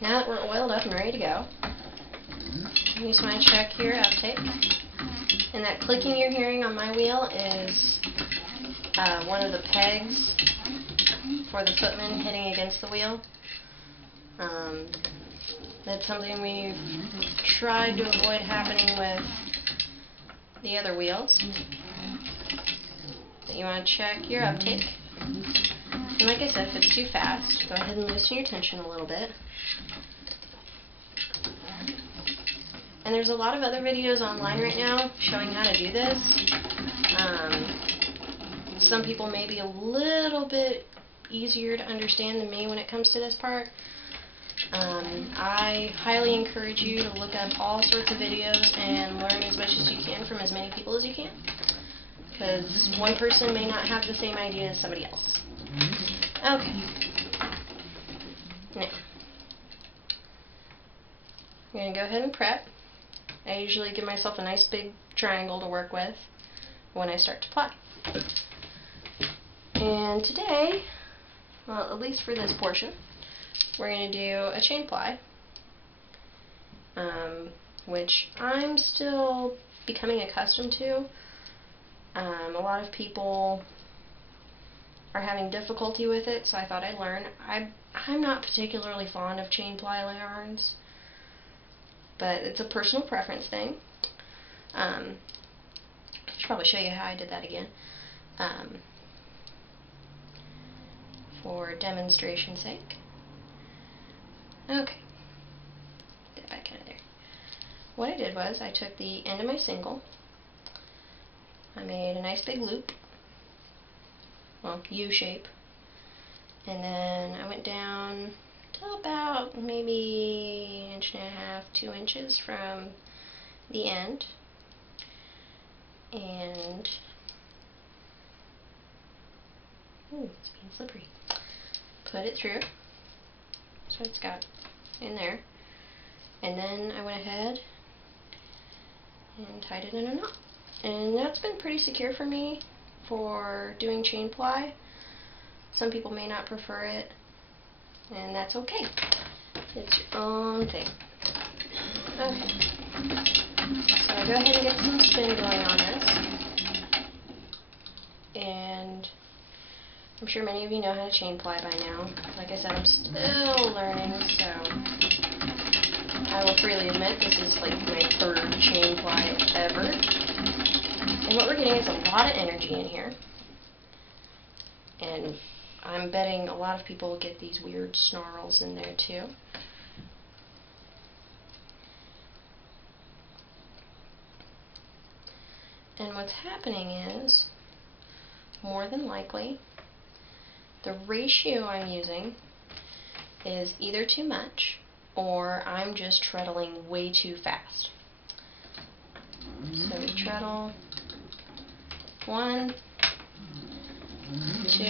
now that we're oiled up and ready to go, you just want to check your uptake. And that clicking you're hearing on my wheel is one of the pegs for the footman hitting against the wheel. That's something we've tried to avoid happening with the other wheels. But you want to check your uptake. And like I said, if it's too fast, go ahead and loosen your tension a little bit. And there's a lot of other videos online right now showing how to do this. Some people may be a little bit easier to understand than me when it comes to this part. I highly encourage you to look up all sorts of videos and learn as much as you can from as many people as you can. Because one person may not have the same idea as somebody else. Okay. Now, I'm going to go ahead and prep. I usually give myself a nice big triangle to work with when I start to ply. And today, well, at least for this portion, we're going to do a chain ply, which I'm still becoming accustomed to. A lot of people are having difficulty with it, so I thought I'd learn. I'm not particularly fond of chain ply yarns, but it's a personal preference thing. I should probably show you how I did that again, for demonstration's sake. Okay, get it back out of there. What I did was I took the end of my single, I made a nice big loop, well, U shape, and then I went down to about maybe 1.5 inches, 2 inches from the end, and it's being slippery. Put it through, so it's got in there, and then I went ahead and tied it in a knot. And that's been pretty secure for me for doing chain ply. Some people may not prefer it, and that's okay. It's your own thing. Okay. So I go ahead and get some spin going on this. And I'm sure many of you know how to chain ply by now. Like I said, I'm still learning, so I will freely admit this is like my 3rd chain ply ever. And what we're getting is a lot of energy in here. And I'm betting a lot of people get these weird snarls in there too. And what's happening is, more than likely, the ratio I'm using is either too much or I'm just treadling way too fast. So we treadle 1, 2,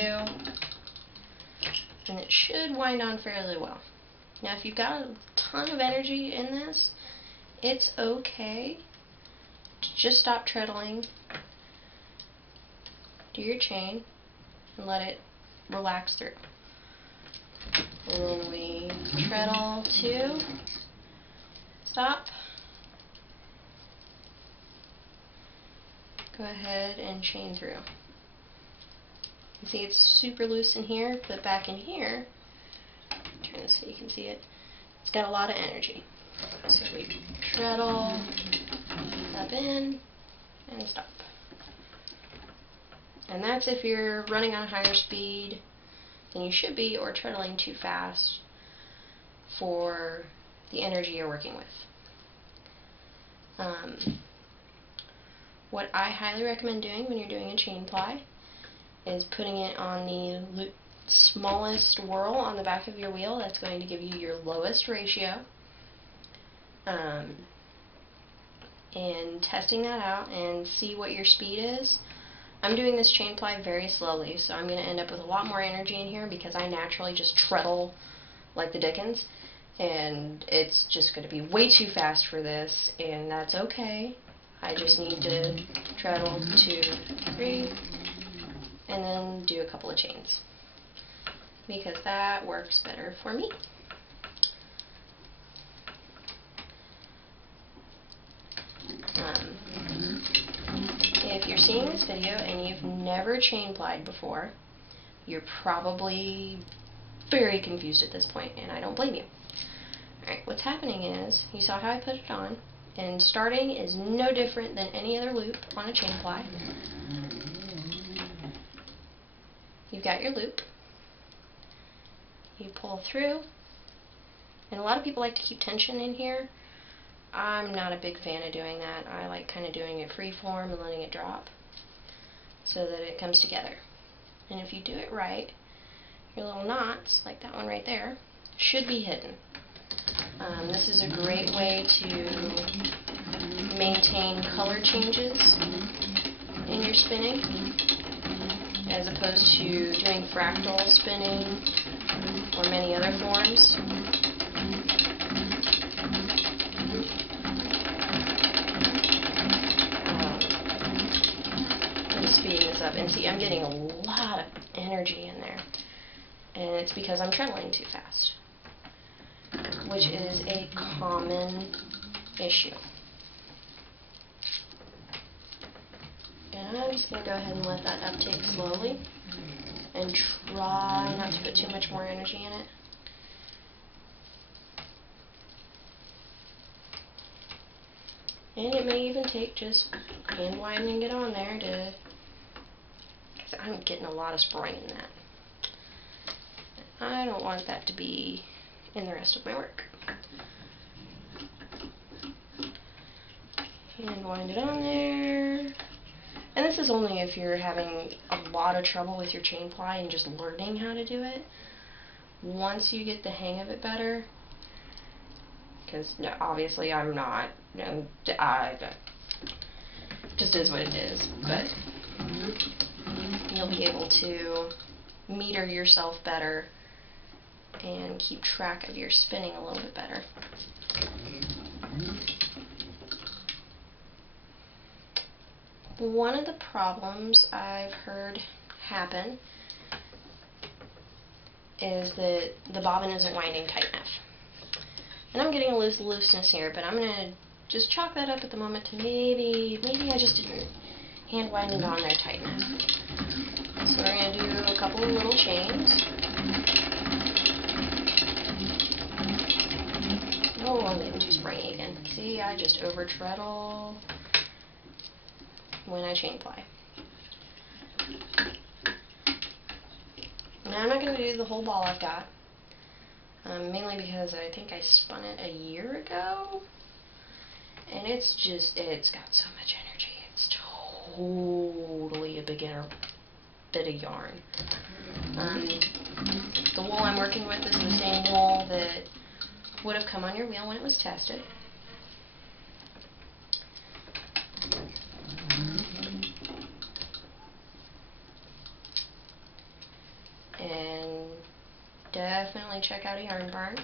and it should wind on fairly well. Now if you've got a ton of energy in this, it's okay to just stop treadling, do your chain, and let it relax through. And then we treadle 2, stop, go ahead and chain through. You see it's super loose in here, but back in here, turn this so you can see it, it's got a lot of energy. So we treadle up in and stop. And that's if you're running on a higher speed than you should be or treadling too fast for the energy you're working with. What I highly recommend doing when you're doing a chain ply is putting it on the smallest whirl on the back of your wheel. That's going to give you your lowest ratio. And testing that out and see what your speed is. I'm doing this chain ply very slowly, so I'm going to end up with a lot more energy in here because I naturally just treadle like the dickens, and it's just going to be way too fast for this, and that's okay. I just need to treadle 2, 3, and then do a couple of chains because that works better for me. if you're seeing this video and you've never chain plied before, you're probably very confused at this point, and I don't blame you. Alright, what's happening is, you saw how I put it on, and starting is no different than any other loop on a chain ply. You've got your loop, you pull through, and a lot of people like to keep tension in here. I'm not a big fan of doing that. I like kind of doing it free form and letting it drop so that it comes together. And if you do it right, your little knots, like that one right there, should be hidden. This is a great way to maintain color changes in your spinning, as opposed to doing fractal spinning or many other forms. I'm speeding this up, and see, I'm getting a lot of energy in there, and it's because I'm trebling too fast, which is a common issue. And I'm just going to go ahead and let that uptake slowly and try not to put too much more energy in it. And it may even take just hand widening it on there to, because I'm getting a lot of spraying in that. I don't want that to be in the rest of my work. And wind it on there. And this is only if you're having a lot of trouble with your chain ply and just learning how to do it. Once you get the hang of it better, because obviously I'm not, just is what it is, but you'll be able to meter yourself better and keep track of your spinning a little bit better. One of the problems I've heard happen is that the bobbin isn't winding tight enough. And I'm getting a looseness here, but I'm going to just chalk that up at the moment to maybe I just didn't hand wind it on there tight enough. So we're going to do a couple of little chains. Oh, I'm getting too springy again. See, I just over treadle when I chain ply. Now I'm not going to do the whole ball I've got, mainly because I think I spun it a year ago, and it's got so much energy. It's totally a beginner bit of yarn. The wool I'm working with is the same wool that would have come on your wheel when it was tested. And definitely check out a yarn barn.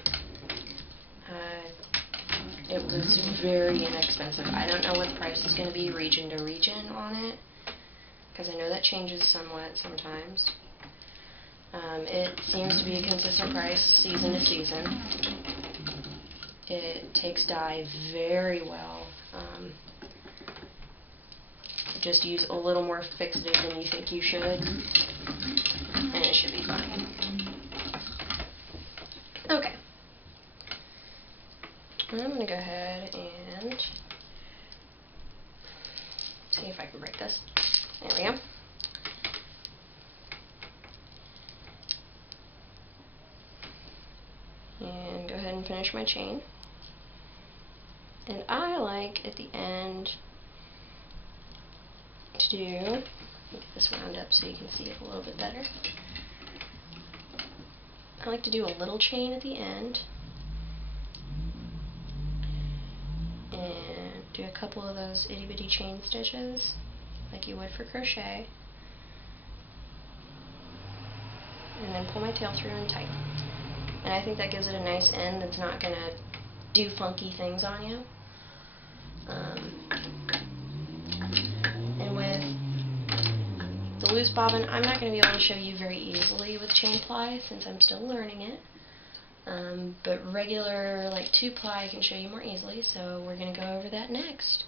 It was very inexpensive. I don't know what the price is going to be region to region on it, because I know that changes somewhat sometimes. It seems to be a consistent price season to season. It takes dye very well. Just use a little more fixative than you think you should, and it should be fine. Okay. I'm going to go ahead and see if I can break this. There we go. And go ahead and finish my chain. And I like at the end to do, get this wound up so you can see it a little bit better. I like to do a little chain at the end and do a couple of those itty bitty chain stitches like you would for crochet, and then pull my tail through and tighten. And I think that gives it a nice end that's not going to do funky things on you. And with the loose bobbin, I'm not going to be able to show you very easily with chain ply since I'm still learning it. But regular, like 2-ply, I can show you more easily, so we're going to go over that next.